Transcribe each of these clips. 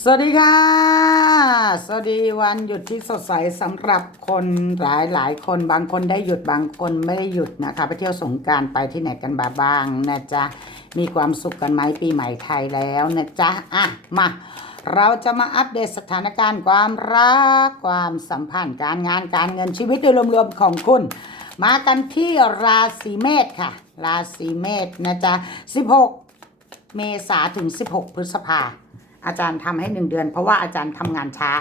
สวัสดีค่ะ สวัสดีวันหยุดที่สดใสสำหรับคนหลายหลายคนบางคนได้หยุดบางคนไม่ได้หยุดนะคะไปเที่ยวสงการไปที่ไหนกันบ้าบ้างนะจ๊ะมีความสุขกันไหมปีใหม่ไทยแล้วนะจ๊ะอะมาเราจะมาอัปเดตสถานการณ์ความรักความสัมพันธ์การงานการเงินชีวิตโดยรวมๆของคุณมากันที่ราศีเมษค่ะ ราศีเมษนะจ๊ะ16 เมษาถึง 16 พฤษภา อาจารย์ทำให้1เดือน เพราะว่าอาจารย์ทำงานช้า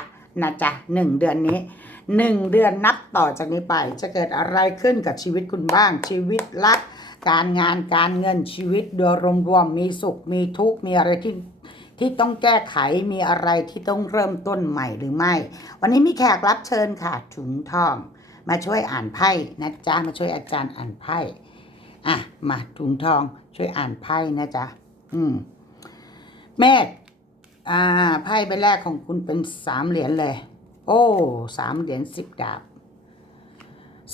นะจ๊ะ1เดือนนี้1เดือนนับต่อจากนี้ไป จะเกิดอะไรขึ้นกับชีวิตคุณบ้าง ชีวิตรัก การงานการเงินชีวิตโดยรวมๆมีสุขมีทุกข์มีอะไรที่ที่ต้องแก้ไขมีอะไรที่ต้องเริ่มต้นใหม่หรือไม่ วันนี้มีแขกรับเชิญค่ะถุงทอง มาช่วยอ่านไพ่นะจ๊ะมาช่วยอาจารย์อ่านไพ่อะมาถุงทองช่วยอ่านไพ่นะจ๊ะอืมเมษ อ่าไพ่ใบแรกของคุณเป็นสามเหรียญเลย โอ้สามเหรียญสิบดาบ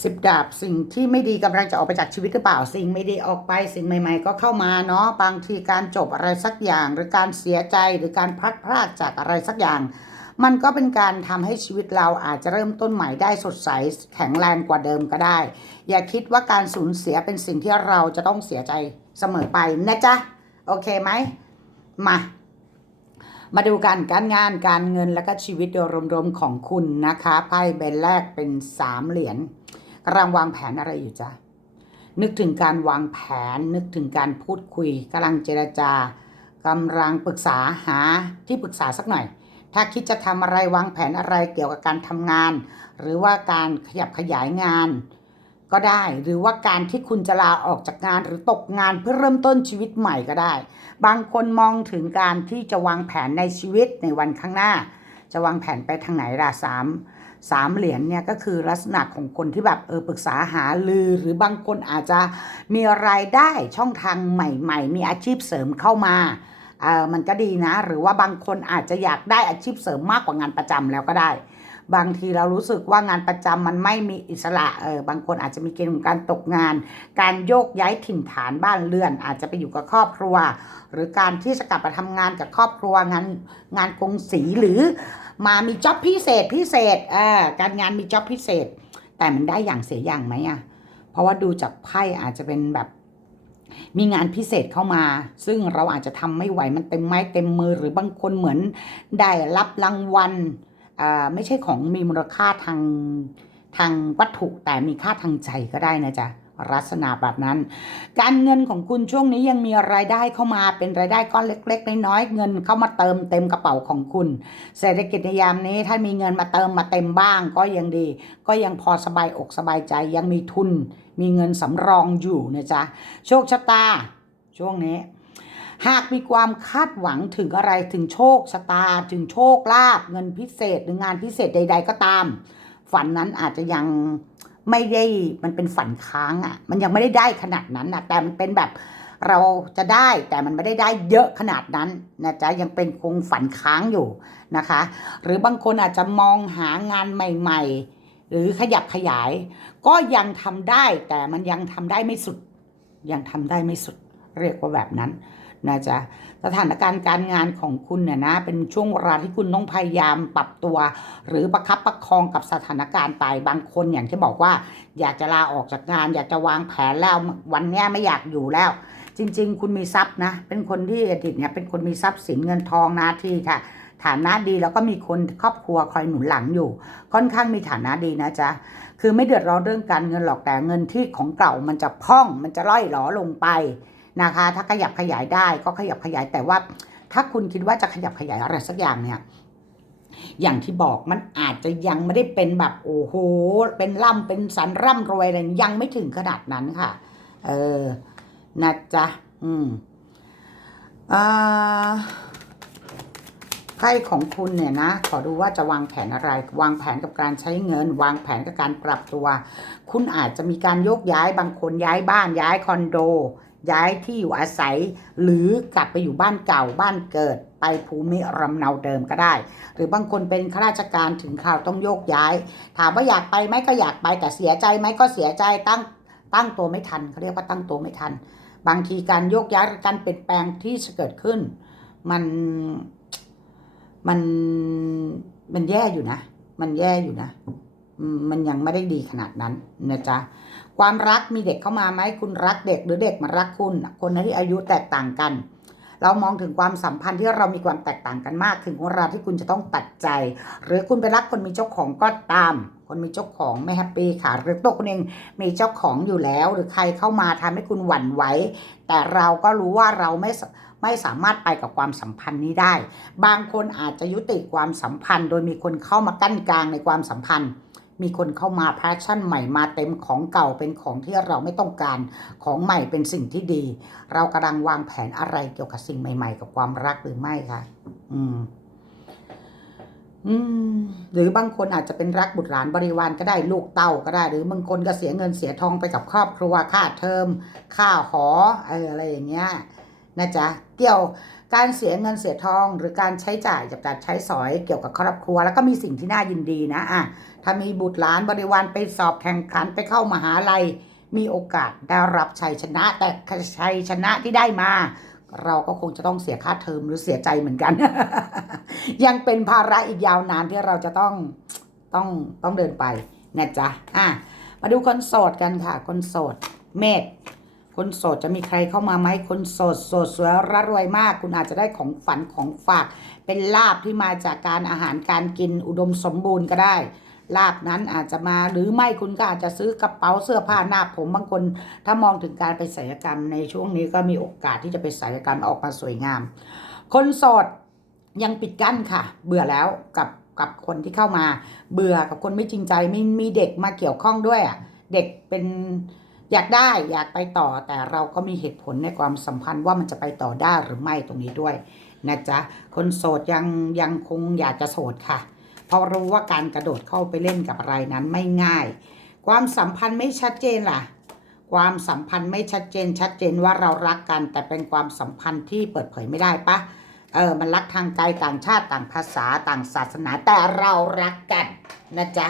สิบดาบสิ่งที่ไม่ดีกำลังจะออกไปจากชีวิตหรือเปล่า สิ่งไม่ดีออกไปสิ่งใหม่ ๆ ก็เข้ามาเนาะบางทีการจบอะไรสักอย่างหรือการเสียใจหรือการพลัดพรากจากอะไรสักอย่าง มันก็เป็นการทำให้ชีวิตเราอาจจะเริ่มต้นใหม่ได้สดใสแข็งแรงกว่าเดิมก็ได้ อย่าคิดว่าการสูญเสียเป็นสิ่งที่เราจะต้องเสียใจเสมอไปนะจ๊ะโอเคไหมมา มาดูกันการงานการเงินและก็ชีวิตโดยรวมๆของคุณนะคะไพ่ใบแรกเป็นสามเหรียญกำลังวางแผนอะไรอยู่จ๊ะนึกถึงการวางแผน นึกถึงการพูดคุยกำลังเจรจากำลังปรึกษาหาที่ปรึกษาสักหน่อย ถ้าคิดจะทำอะไรวางแผนอะไรเกี่ยวกับการทำงาน หรือว่าการขยับขยายงาน ก็ได้ หรือว่าการที่คุณจะลาออกจากงานหรือตกงานเพื่อเริ่มต้นชีวิตใหม่ก็ได้ บางคนมองถึงการที่จะวางแผนในชีวิตในวันข้างหน้า จะวางแผนไปทางไหนล่ะสามสามเหรียญเนี่ยก็คือลักษณะของคนที่แบบเออปรึกษาหาลือ หรือบางคนอาจจะมีรายได้ช่องทางใหม่ ๆ มีอาชีพเสริมเข้ามาเออมันก็ดีนะ หรือว่าบางคนอาจจะอยากได้อาชีพเสริมมากกว่างานประจำแล้วก็ได้ บางทีเรารู้สึกว่างานประจำมันไม่มีอิสระเออบางคนอาจจะมีเกณฑ์ของการตกงาน การโยกย้ายถิ่นฐานบ้านเรือน อาจจะไปอยู่กับครอบครัว หรือการที่จะกลับมาทำงานกับครอบครัวงานงานกงสีหรือมามีจ็อบพิเศษพิเศษอ่าการงานมีจ็อบพิเศษ แต่มันได้อย่างเสียอย่างไหมอะเพราะว่าดูจากไพ่อาจจะเป็นแบบมีงานพิเศษเข้ามา ซึ่งเราอาจจะทำไม่ไหวมันเต็มไม้เต็มมือหรือบางคนเหมือนได้รับรางวัล ไม่ใช่ของมีมูลค่าทางทางวัตถุแต่มีค่าทางใจก็ได้นะจ๊ะลักษณะแบบนั้น การเงินของคุณช่วงนี้ยังมีรายได้เข้ามาเป็นรายได้ก้อนเล็ก ๆ น้อยๆเงินเข้ามาเติมเต็มกระเป๋าของคุณ เศรษฐกิจในยามนี้ถ้ามีเงินมาเติมมาเต็มบ้างก็ยังดี ก็ยังพอสบายอกสบายใจยังมีทุน มีเงินสำรองอยู่นะจ๊ะโชคชะตา ช่วงนี้ หากมีความคาดหวังถึงอะไรถึงโชคชะตา ถึงโชคลาภเงินพิเศษหรืองานพิเศษใด ๆ ก็ตาม ฝันนั้นอาจจะยังไม่ได้มันเป็นฝันค้างอะ่ะ มันยังไม่ได้ได้ขนาดนั้นนะแต่มันเป็นแบบเราจะได้แต่มันไม่ได้ได้เยอะขนาดนั้นนะจ๊ะยังเป็นคงฝันค้างอยู่นะคะ หรือบางคนอาจจะมองหางานใหม่ ๆ หรือขยับขยาย ก็ยังทำได้แต่มันยังทำได้ไม่สุด ยังทำได้ไม่สุด เรียกว่าแบบนั้น นะจ๊ะสถานการณ์การงานของคุณเนี่ยนะเป็นช่วงเวลาที่คุณต้องพยายามปรับตัว หรือประคับประคองกับสถานการณ์ไปบางคนอย่างที่บอกว่า อยากจะลาออกจากงาน อยากจะวางแผนแล้ววันนี้ไม่อยากอยู่แล้ว จริง ๆ คุณมีทรัพย์นะ เป็นคนที่อดีตเนี่ยเป็นคนมีทรัพย์สินเงินทองหนาที่ค่ะ ฐานะดีแล้วก็มีคนครอบครัวคอยหนุนหลังอยู่ ค่อนข้างมีฐานะดีนะจ๊ะคือไม่เดือดร้อนเรื่องการเงินหรอกแต่เงินที่ของเก่ามันจะพ่องมันจะล่อยหลอลงไป นะคะ ถ้าขยับขยายได้ก็ขยับขยายแต่ว่าถ้าคุณคิดว่าจะขยับขยายอะไรสักอย่างเนี่ยอย่างที่บอกมันอาจจะยังไม่ได้เป็นแบบโอ้โห เป็นร่ำเป็นสันร่ำรวยอะไรยังไม่ถึงขนาดนั้นค่ะ เออนะจ๊ะอืมอ่าไพ่ของคุณเนี่ยนะ ขอดูว่าจะวางแผนอะไร วางแผนกับการใช้เงิน วางแผนกับการปรับตัว คุณอาจจะมีการโยกย้ายบางคนย้ายบ้านย้ายคอนโด ย้ายที่อยู่อาศัย หรือกลับไปอยู่บ้านเก่าบ้านเกิด ไปภูมิลำเนาเดิมก็ได้ หรือบางคนเป็นข้าราชการถึงคราวต้องโยกย้าย ถามว่าอยากไปไหมก็อยากไปแต่เสียใจไหมก็เสียใจตั้งตั้งตัวไม่ทันเขาเรียกว่าตั้งตัวไม่ทัน บางทีการโยกย้ายการเปลี่ยนแปลงที่จะเกิดขึ้น มันมันมันแย่อยู่นะ มันแย่อยู่นะ มันยังไม่ได้ดีขนาดนั้นนะจ๊ะ ความรักมีเด็กเข้ามาไหมคุณรักเด็กหรือเด็กมารักคุณ คนนั้นที่อายุแตกต่างกัน เรามองถึงความสัมพันธ์ที่เรามีความแตกต่างกันมาก ถึงเวลาที่คุณจะต้องตัดใจ หรือคุณไปรักคนมีเจ้าของก็ตาม คนมีเจ้าของไม่แฮปปี้ค่ะ หรือตัวคุณเองมีเจ้าของอยู่แล้ว หรือใครเข้ามาทำให้คุณหวั่นไหวแต่เราก็รู้ว่าเราไม่ไม่สามารถไปกับความสัมพันธ์นี้ได้ บางคนอาจจะยุติความสัมพันธ์ โดยมีคนเข้ามากั้นกลางในความสัมพันธ์ มีคนเข้ามาแพชชั่นใหม่มาเต็มของเก่าเป็นของที่เราไม่ต้องการของใหม่เป็นสิ่งที่ดี เรากำลังวางแผนอะไรเกี่ยวกับสิ่งใหม่ ๆ กับความรักหรือไม่คะอืมอืมหรือบางคนอาจจะเป็นรักบุตรหลานบริวารก็ได้ลูกเต้าก็ได้ หรือบางคนก็เสียเงินเสียทองไปกับครอบครัวค่าเทอมค่าหอเอออะไรอย่างเงี้ย นะจ๊ะเกี่ยวการเสียเงินเสียทอง หรือการใช้จ่ายจากการใช้สอยเกี่ยวกับครอบครัว แล้วก็มีสิ่งที่น่ายินดีนะอะถ้ามีบุตรหลานบริวารไปสอบแข่งขันไปเข้ามหาลัย มีโอกาสได้รับชัยชนะ แต่ชัยชนะที่ได้มา เราก็คงจะต้องเสียค่าเทอมหรือเสียใจเหมือนกัน ยังเป็นภาระอีกยาวนานที่เราจะต้องต้องต้องเดินไปนะจ๊ะอะมาดูคนโสดกันค่ะ คนโสด เมษ คนโสดจะมีใครเข้ามาไหมคนโสดโสดสวยร่ารวยมาก คุณอาจจะได้ของฝันของฝาก เป็นลาบที่มาจากการอาหารการกินอุดมสมบูรณ์ก็ได้ลาบนั้นอาจจะมาหรือไม่คุณก็อาจจะซื้อกระเป๋าเสื้อผ้าหน้าผมบางคนถ้ามองถึงการไปศัลยกรรมในช่วงนี้ก็มีโอกาสที่จะไปศัลยกรรมออกมาสวยงาม คนโสดยังปิดกั้นค่ะ เบื่อแล้วกับกับคนที่เข้ามา เบื่อกับคนไม่จริงใจไม่มีเด็กมาเกี่ยวข้องด้วยอะเด็กเป็น อยากได้อยากไปต่อแต่เราก็มีเหตุผลในความสัมพันธ์ว่ามันจะไปต่อได้หรือไม่ตรงนี้ด้วยนะจ๊ะคนโสดยังยังคงอยากจะโสดค่ะ เพราะรู้ว่าการกระโดดเข้าไปเล่นกับอะไรนั้นไม่ง่าย ความสัมพันธ์ไม่ชัดเจนล่ะ ความสัมพันธ์ไม่ชัดเจน ชัดเจนว่าเรารักกัน แต่เป็นความสัมพันธ์ที่เปิดเผยไม่ได้ปะเออมันรักทางใจต่างชาติต่างภาษาต่างศาสนาแต่เรารักกันนะจ๊ะ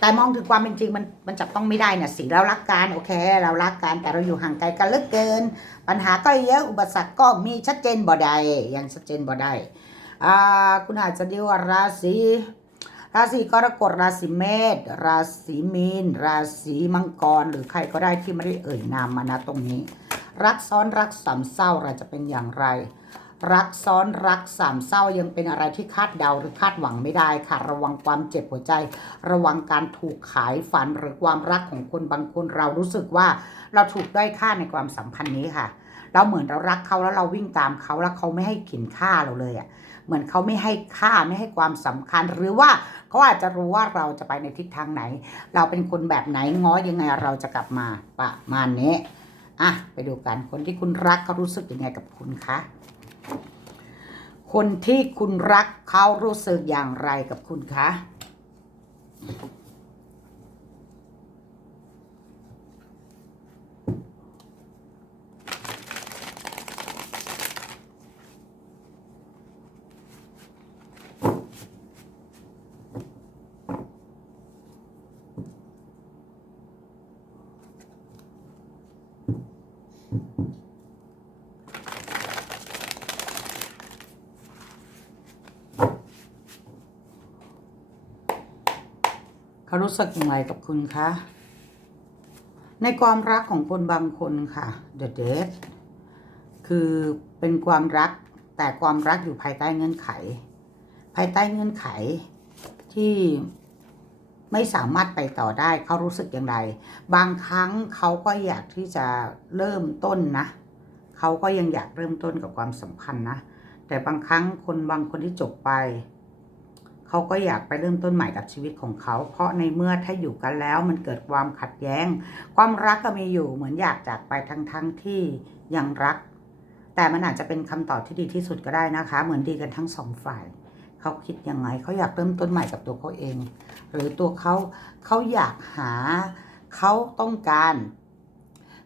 แต่มองถึงความเป็นจริงมันมันจับต้องไม่ได้เนะสิเรารักกันโอเค เรารักกันแต่เราอยู่ห่างไกลกันเหลือเกิน ปัญหาก็เยอะอุปสรรคก็มีชัดเจนบ่ได้ยังชัดเจนบ่ได้อ่าคุณอาจจะดีว่าราศีราศีกรกฎราศีเมษราศีมีน ราศีมังกร หรือใครก็ได้ที่ไม่ได้เอ่ยนามมานะตรงนี้ รักซ้อนรักสามเศร้าเราจะเป็นอย่างไร รักซ้อนรักสามเศร้ายังเป็นอะไรที่คาดเดาหรือคาดหวังไม่ได้ค่ะ ระวังความเจ็บหัวใจ ระวังการถูกขายฝันหรือความรักของคนบางคนเรารู้สึกว่าเราถูกด้อยค่าในความสัมพันธ์นี้ค่ะ เราเหมือนเรารักเขาแล้วเราวิ่งตามเขาแล้วเขาไม่ให้ขินค่าเราเลยอะเหมือนเขาไม่ให้ค่าไม่ให้ความสำคัญ หรือว่าเขาอาจจะรู้ว่าเราจะไปในทิศทางไหน เราเป็นคนแบบไหนง้อยังไงเราจะกลับมาประมาณนี้อะไปดูกันคนที่คุณรักเขารู้สึกยังไงกับคุณคะ คนที่คุณรักเขารู้สึกอย่างไรกับคุณคะ เขารู้สึกอย่างไรกับคุณคะ ในความรักของคนบางคนค่ะ The Death คือเป็นความรักแต่ความรักอยู่ภายใต้เงื่อนไข ภายใต้เงื่อนไขที่ไม่สามารถไปต่อได้เขารู้สึกอย่างไร บางครั้งเขาก็อยากที่จะเริ่มต้นนะ เขาก็ยังอยากเริ่มต้นกับความสัมพันธ์นะ แต่บางครั้งคนบางคนที่จบไป เขาก็อยากไปเริ่มต้นใหม่กับชีวิตของเขา เพราะในเมื่อถ้าอยู่กันแล้วมันเกิดความขัดแย้ง ความรักก็มีอยู่เหมือนอยากจากไปทั้งๆทที่ยังรัก แต่มันอาจจะเป็นคำตอบที่ดีที่สุดก็ได้นะคะ เหมือนดีกันทั้งสองฝ่ายเขาคิดยังไงเขาอยากเริ่มต้นใหม่กับตัวเขาเอง หรือตัวเขาเขาอยากหาเขาต้องการ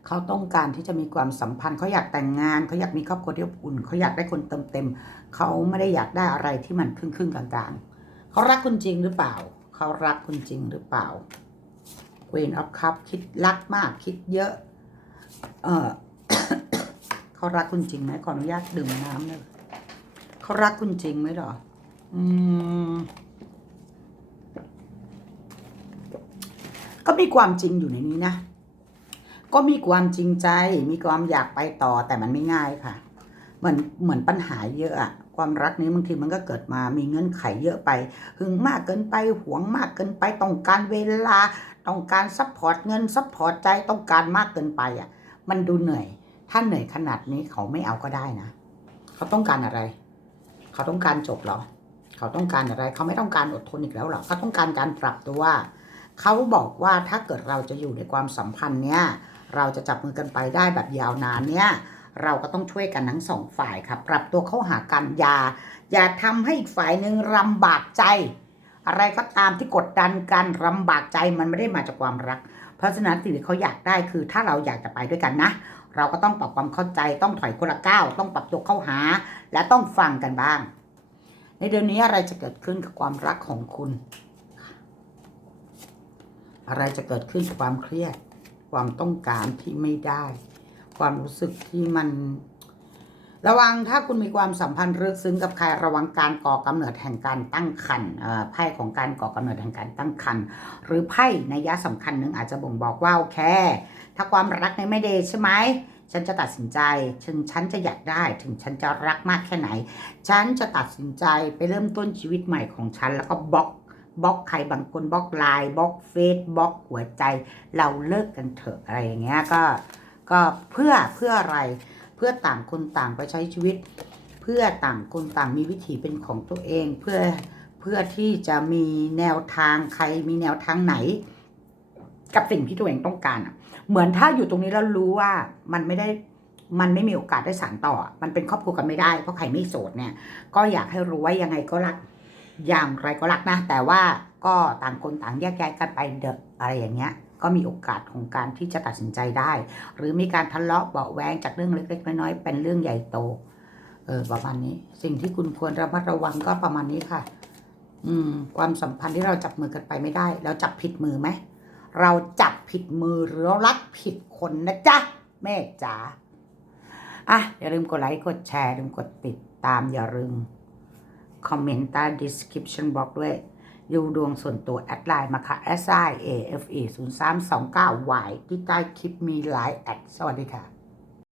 เขาต้องการที่จะมีความสัมพันธ์เขาอยากแต่งงานเขาอยากมีครอบครัวที่อบอุ่นเขาอยากได้คนเติมเต็มเขาไม่ได้อยากได้อะไรที่มันครึ่งครึ่งๆกลางๆ เขารักคุณจริงหรือเปล่า เขารักคุณจริงหรือเปล่า Queen of Cup คิดรักมากคิดเยอะ เออเขารักคุณจริงไหมขออนุญาตดื่มน้ำเลยเขารักคุณจริงไหมหรอ อืม ก็มีความจริงอยู่ในนี้นะ ก็มีความจริงใจ มีความอยากไปต่อแต่มันไม่ง่ายค่ะ เหมือนเหมือนปัญหาเยอะอะ ความรักนี้บางทีมันก็เกิดมามีเงื่อนไขเยอะไป หึงมากเกินไปหวงมากเกินไปต้องการเวลา ต้องการซัพพอร์ตเงินซัพพอร์ตใจต้องการมากเกินไปอะ มันดูเหนื่อย ถ้าเหนื่อยขนาดนี้เขาไม่เอาก็ได้นะ เขาต้องการอะไร เขาต้องการจบเหรอ เขาต้องการอะไร เขาไม่ต้องการอดทนอีกแล้วหรอเขาต้องการการปรับตัวเขาบอกว่าถ้าเกิดเราจะอยู่ในความสัมพันธ์เนี้ยเราจะจับมือกันไปได้แบบยาวนานเนี่ย เราก็ต้องช่วยกันทั้งสองฝ่ายครับปรับตัวเข้าหากันอย่าอย่าทำให้อีกฝ่ายหนึ่งลำบากใจ อะไรก็ตามที่กดดันกันลำบากใจมันไม่ได้มาจากความรัก เพราะฉะนั้นสิ่งที่เขาอยากได้คือ ถ้าเราอยากจะไปด้วยกันนะ เราก็ต้องปรับความเข้าใจต้องถอยคนละก้าวต้องปรับตัวเข้าหา และต้องฟังกันบ้าง ในเดือนนี้อะไรจะเกิดขึ้นกับความรักของคุณ อะไรจะเกิดขึ้นกับความเครียดความต้องการที่ไม่ได้ ความรู้สึกที่มัน ระวังถ้าคุณมีความสัมพันธ์ลึกซึ้งกับใครระวังการก่อกำเนิดแห่งการตั้งครรภ์ไพ่ของการก่อกำเนิดแห่งการตั้งครรภ์หรือไพ่ในยะสำคัญหนึ่งอาจจะบ่งบอกว่าโอเค ถ้าความรักในไม่ดีใช่ไหมฉันจะตัดสินใจถึงฉันจะอยากได้ ถึงฉันจะรักมากแค่ไหน ฉันจะตัดสินใจไปเริ่มต้นชีวิตใหม่ของฉัน แล้วก็บล็อกบล็อกใครบางคนบล็อกไลน์บล็อกเฟซบล็อกหัวใจ เราเลิกกันเถอะอะไรอย่างเงี้ยก็ ก็เพื่อเพื่ออะไรเพื่อต่างคนต่างไปใช้ชีวิต เพื่อต่างคนต่างมีวิถีเป็นของตัวเอง เพื่อเพื่อที่จะมีแนวทางใครมีแนวทางไหน กับสิ่งที่ตัวเองต้องการอะเหมือนถ้าอยู่ตรงนี้แล้วรู้ว่ามันไม่ได้มันไม่มีโอกาสได้สานต่อ มันเป็นครอบครัวกันไม่ได้ เพราะใครไม่โสดเนี่ย ก็อยากให้รู้ว่ายังไงก็รัก อย่างไรก็รักนะ แต่ว่าก็ต่างคนต่างแยกย้ายกันไปเดอะอะไรอย่างเงี้ย ก็มีโอกาสของการที่จะตัดสินใจได้ หรือมีการทะเลาะเบาแวงจากเรื่องเล็กๆน้อยๆเป็นเรื่องใหญ่โต เออประมาณนี้ สิ่งที่คุณควรระมัดระวังก็ประมาณนี้ค่ะ อืม ความสัมพันธ์ที่เราจับมือกันไปไม่ได้ เราจับผิดมือไหมเราจับผิดมือหรือเรารักผิดคนนะจ๊ะแม่จ๋าอะอย่าลืมกดไลค์กดแชร์อย่าลืมกดติดตามอย่าลืมคอมเมนต์ใต้ description box ด้วย ดูดวงส่วนตัวแอดไลน์มาค่ะ s i a f e 0 3 2 9 y ที่ใต้คลิปมีไลน์แอดสวัสดีค่ะ